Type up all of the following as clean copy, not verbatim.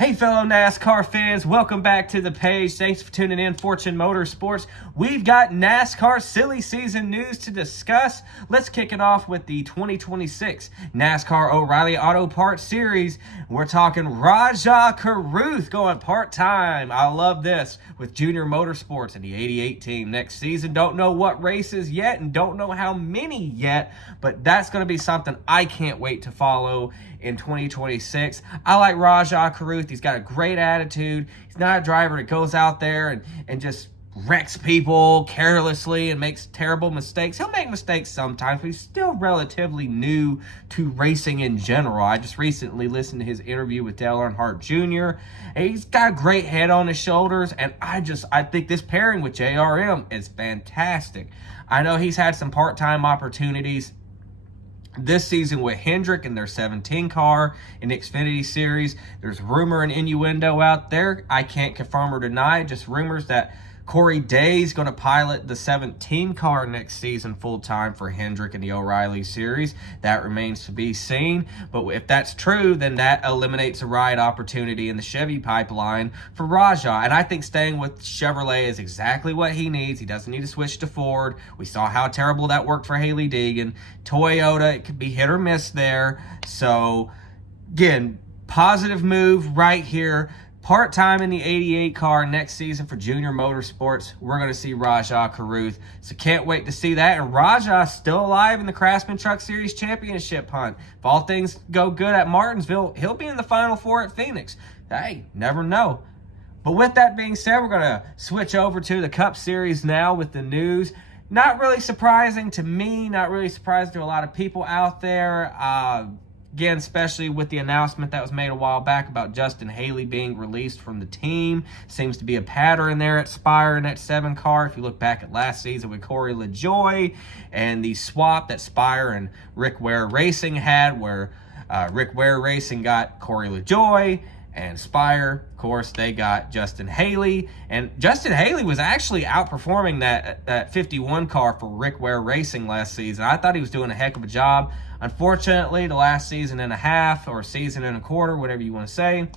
Hey fellow NASCAR fans, welcome back to the page. Thanks for tuning in, Fortune Motorsports. We've got NASCAR silly season news to discuss. Let's kick it off with the 2026 NASCAR O'Reilly Auto Parts Series. We're talking Rajah Caruth going part-time. I love this with Junior Motorsports and the 88 team next season. Don't know what races yet and don't know how many yet, but that's going to be something I can't wait to follow in 2026. I like Rajah Caruth. He's got a great attitude. He's not a driver that goes out there and just wrecks people carelessly and makes terrible mistakes. He'll make mistakes sometimes, but he's still relatively new to racing in general. I just recently listened to his interview with Dale Earnhardt Jr. And he's got a great head on his shoulders, and I think this pairing with JRM is fantastic. I know he's had some part-time opportunities this season with Hendrick in their 17 car in the Xfinity Series. There's rumor and innuendo out there. I can't confirm or deny, just rumors that Corey Day is going to pilot the 17 car next season full-time for Hendrick in the O'Reilly Series. That remains to be seen. But if that's true, then that eliminates a ride opportunity in the Chevy pipeline for Rajah. And I think staying with Chevrolet is exactly what he needs. He doesn't need to switch to Ford. We saw how terrible that worked for Haley Deegan. Toyota, it could be hit or miss there. So, again, positive move right here. Part-time in the 88 car next season for Junior Motorsports. We're going to see Rajah Caruth. So can't wait to see that. And Rajah's still alive in the Craftsman Truck Series Championship hunt. If all things go good at Martinsville, he'll be in the Final Four at Phoenix. Hey, never know. But with that being said, we're going to switch over to the Cup Series now with the news. Not really surprising to me. Not really surprising to a lot of people out there. Again, especially with the announcement that was made a while back about Justin Haley being released from the team. Seems to be a pattern there at Spire in that 7 car. If you look back at last season with Corey LaJoie and the swap that Spire and Rick Ware Racing had, where Rick Ware Racing got Corey LaJoie, and Spire, of course, they got Justin Haley. And Justin Haley was actually outperforming that 51 car for Rick Ware Racing last season. I thought he was doing a heck of a job. Unfortunately, the last season and a half or season and a quarter, whatever you want to say,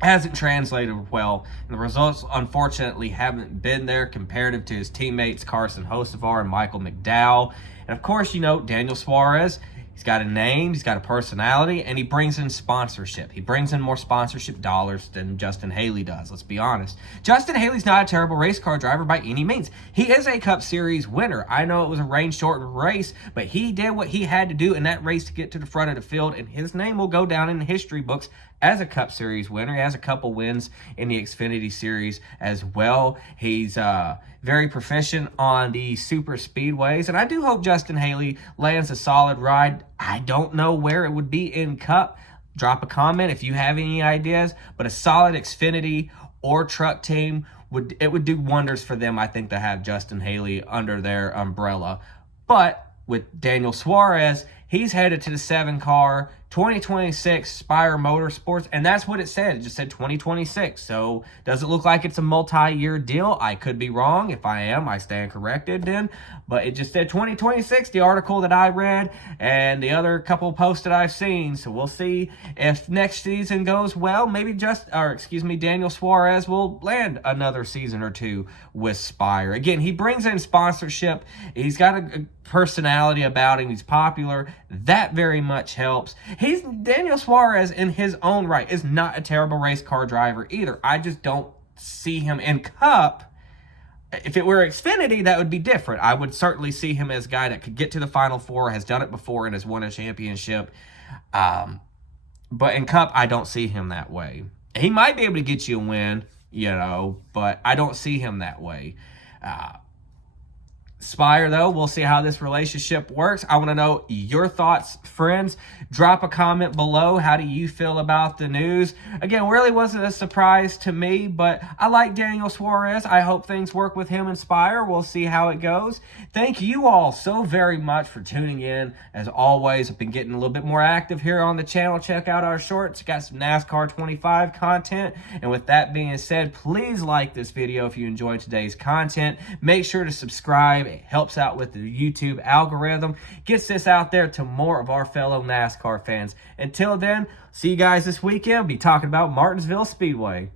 hasn't translated well. And the results, unfortunately, haven't been there comparative to his teammates Carson Hocevar and Michael McDowell. And, of course, you know, Daniel Suarez. He's got a name, he's got a personality, and he brings in sponsorship. He brings in more sponsorship dollars than Justin Haley does, let's be honest. Justin Haley's not a terrible race car driver by any means. He is a Cup Series winner. I know it was a rain-shortened race, but he did what he had to do in that race to get to the front of the field, and his name will go down in the history books as a Cup Series winner. He has a couple wins in the Xfinity Series as well. He's very proficient on the super speedways, and I do hope Justin Haley lands a solid ride. I don't know where it would be in Cup. Drop a comment if you have any ideas, but a solid Xfinity or truck team would do wonders for them, I think, to have Justin Haley under their umbrella. But with Daniel Suarez, he's headed to the 7 car, 2026 Spire Motorsports, and that's what it said. It just said 2026, so does it look like it's a multi-year deal? I could be wrong. If I am, I stand corrected then, but it just said 2026, the article that I read, and the other couple posts that I've seen, so we'll see if next season goes well. Maybe Daniel Suarez will land another season or two with Spire. Again, he brings in sponsorship. He's got a personality about him. He's popular. That very much helps. Daniel Suarez in his own right is not a terrible race car driver either. I just don't see him in Cup. If it were Xfinity, that would be different. I would certainly see him as a guy that could get to the Final Four, has done it before, and has won a championship. But in Cup, I don't see him that way. He might be able to get you a win, but I don't see him that way. Spire, though, we'll see how this relationship works. I want to know your thoughts, friends. Drop a comment below. How do you feel about the news? Again, really wasn't a surprise to me, but I like Daniel Suarez. I hope things work with him and Spire. We'll see how it goes. Thank you all so very much for tuning in. As always, I've been getting a little bit more active here on the channel. Check out our shorts. Got some NASCAR 25 content. And with that being said, please like this video if you enjoyed today's content. Make sure to subscribe It helps out with the YouTube algorithm, gets this out there to more of our fellow NASCAR fans. Until then, see you guys this weekend. Be talking about Martinsville Speedway.